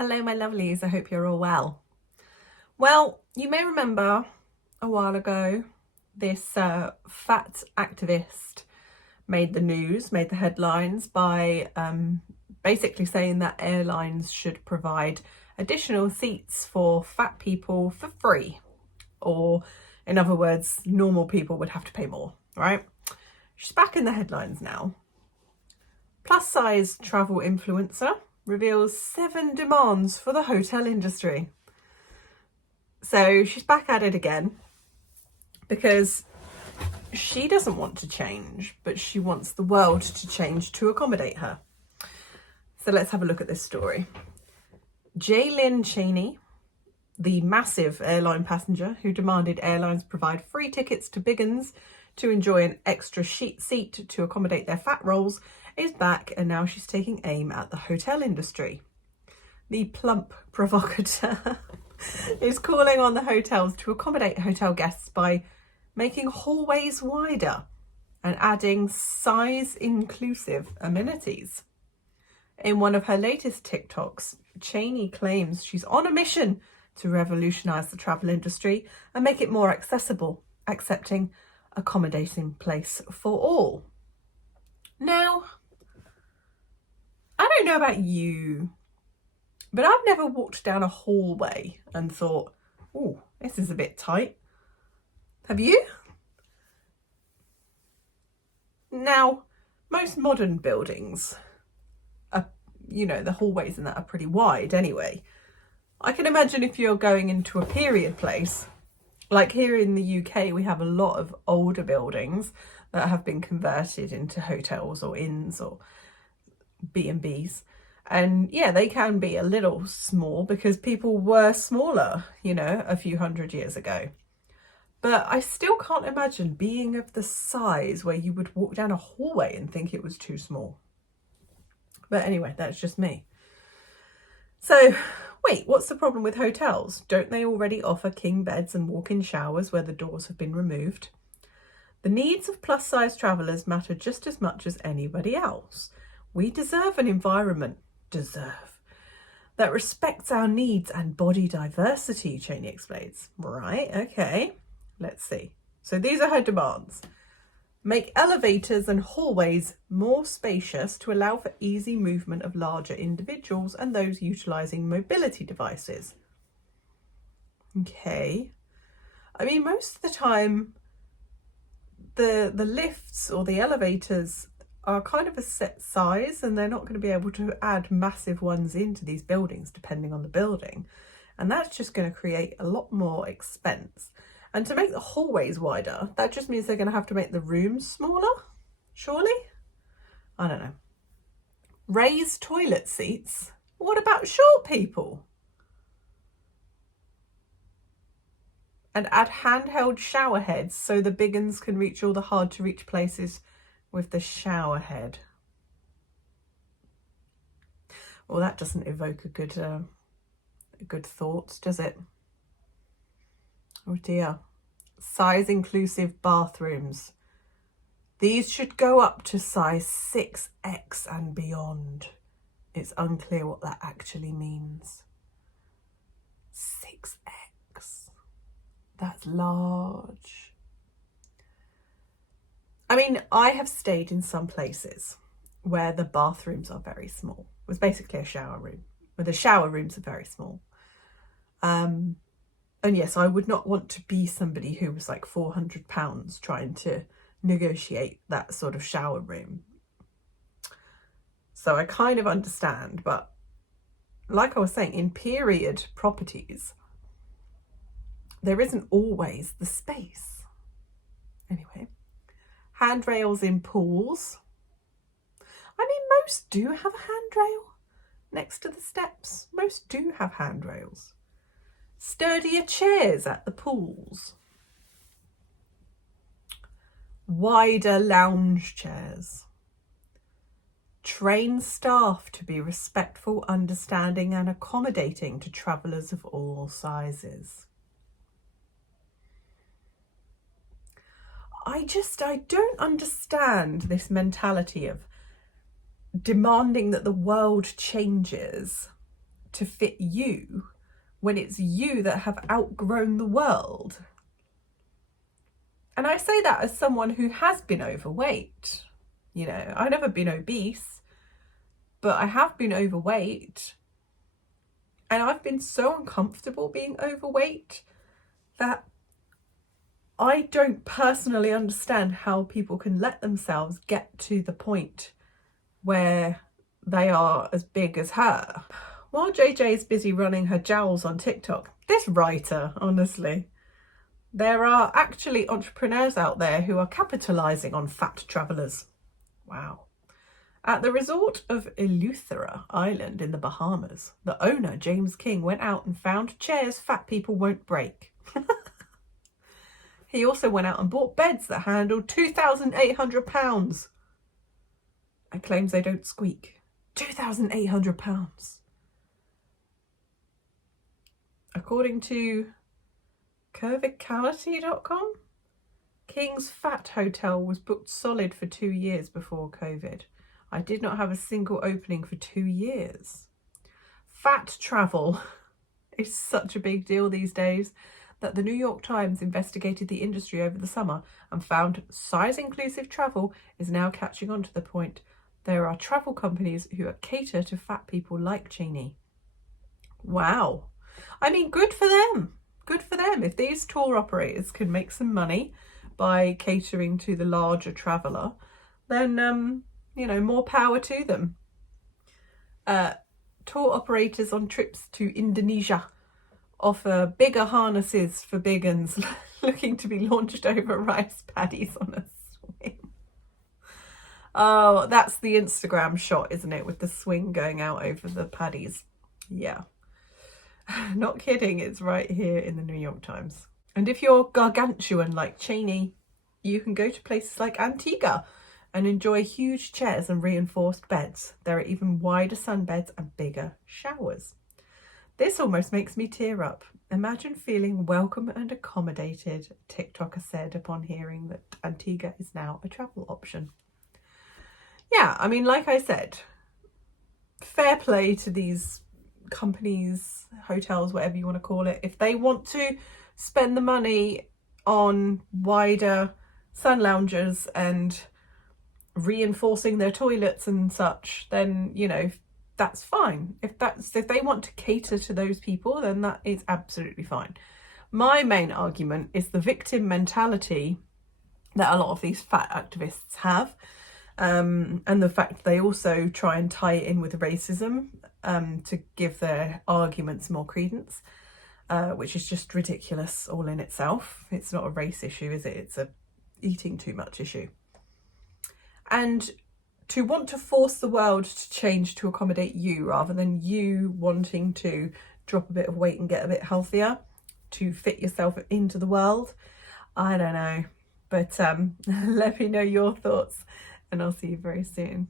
Hello, my lovelies. I hope you're all well. Well, you may remember a while ago this fat activist made the news, made the headlines by basically saying that airlines should provide additional seats for fat people for free. Or, in other words, normal people would have to pay more, right? She's back in the headlines now. Plus size travel influencer reveals 7 demands for the hotel industry. So she's back at it again because she doesn't want to change, but she wants the world to change to accommodate her. So let's have a look at this story. Jaylyn Cheney, the massive airline passenger who demanded airlines provide free tickets to Biggins to enjoy an extra seat to accommodate their fat rolls, is back, and now she's taking aim at the hotel industry. The plump provocateur is calling on the hotels to accommodate hotel guests by making hallways wider and adding size-inclusive amenities. In one of her latest TikToks, Cheney claims she's on a mission to revolutionise the travel industry and make it more accessible, accepting accommodating place for all. Now, I don't know about you, but I've never walked down a hallway and thought, oh, this is a bit tight. Have you? Now, most modern buildings are, the hallways in that are pretty wide anyway. I can imagine if you're going into a period place, like here in the UK, we have a lot of older buildings that have been converted into hotels or inns or B&Bs. And yeah, they can be a little small because people were smaller, a few hundred years ago. But I still can't imagine being of the size where you would walk down a hallway and think it was too small. But anyway, that's just me. So, wait, what's the problem with hotels? Don't they already offer king beds and walk-in showers where the doors have been removed? The needs of plus-size travellers matter just as much as anybody else. We deserve an environment, that respects our needs and body diversity, Cheney explains. Right, okay, let's see. So these are her demands. Make elevators and hallways more spacious to allow for easy movement of larger individuals and those utilising mobility devices. Okay. I mean, most of the time, the lifts or the elevators are kind of a set size, and they're not going to be able to add massive ones into these buildings depending on the building. And that's just going to create a lot more expense. And to make the hallways wider, that just means they're going to have to make the rooms smaller, surely? I don't know. Raise toilet seats? What about short people? And add handheld shower heads so the big uns can reach all the hard to reach places with the shower head. Well, that doesn't evoke a good thought, does it? Oh dear. Size inclusive bathrooms. These should go up to size 6X and beyond. It's unclear what that actually means. 6X. That's large. I mean, I have stayed in some places where the bathrooms are very small. It was basically a shower room, where the shower rooms are very small. And yes, I would not want to be somebody who was like £400 trying to negotiate that sort of shower room. So I kind of understand, but like I was saying, in period properties, there isn't always the space. Anyway, handrails in pools. I mean, most do have a handrail next to the steps. Most do have handrails. Sturdier chairs at the pools. Wider lounge chairs. Train staff to be respectful, understanding and accommodating to travellers of all sizes. I don't understand this mentality of demanding that the world changes to fit you when it's you that have outgrown the world? And I say that as someone who has been overweight. You know, I've never been obese, but I have been overweight. And I've been so uncomfortable being overweight that I don't personally understand how people can let themselves get to the point where they are as big as her. While JJ is busy running her jowls on TikTok, this writer, honestly, there are actually entrepreneurs out there who are capitalising on fat travellers. Wow. At the resort of Eleuthera Island in the Bahamas, the owner, James King, went out and found chairs fat people won't break. He also went out and bought beds that handled 2,800 pounds and claims they don't squeak. 2,800 pounds. According to curvicality.com, King's Fat Hotel was booked solid for 2 years before COVID. I did not have a single opening for 2 years. Fat travel is such a big deal these days that the New York Times investigated the industry over the summer and found size-inclusive travel is now catching on to the point. There are travel companies who cater to fat people like Cheney. Wow. I mean, good for them. Good for them. If these tour operators can make some money by catering to the larger traveller, then, you know, more power to them. Tour operators on trips to Indonesia offer bigger harnesses for big uns looking to be launched over rice paddies on a swing. Oh, that's the Instagram shot, isn't it? With the swing going out over the paddies. Yeah. Not kidding, it's right here in the New York Times. And if you're gargantuan like Cheney, you can go to places like Antiga and enjoy huge chairs and reinforced beds. There are even wider sunbeds and bigger showers. This almost makes me tear up. Imagine feeling welcome and accommodated, TikToker said upon hearing that Antiga is now a travel option. Yeah, I mean, like I said, fair play to these companies, hotels, whatever you want to call it. If they want to spend the money on wider sun loungers and reinforcing their toilets and such, then, you know, that's fine. If they want to cater to those people, then that is absolutely fine. My main argument is the victim mentality that a lot of these fat activists have, and the fact they also try and tie it in with racism to give their arguments more credence, which is just ridiculous all in itself. It's not a race issue, is it? It's a eating too much issue. And to want to force the world to change to accommodate you rather than you wanting to drop a bit of weight and get a bit healthier to fit yourself into the world, I don't know. But let me know your thoughts and I'll see you very soon.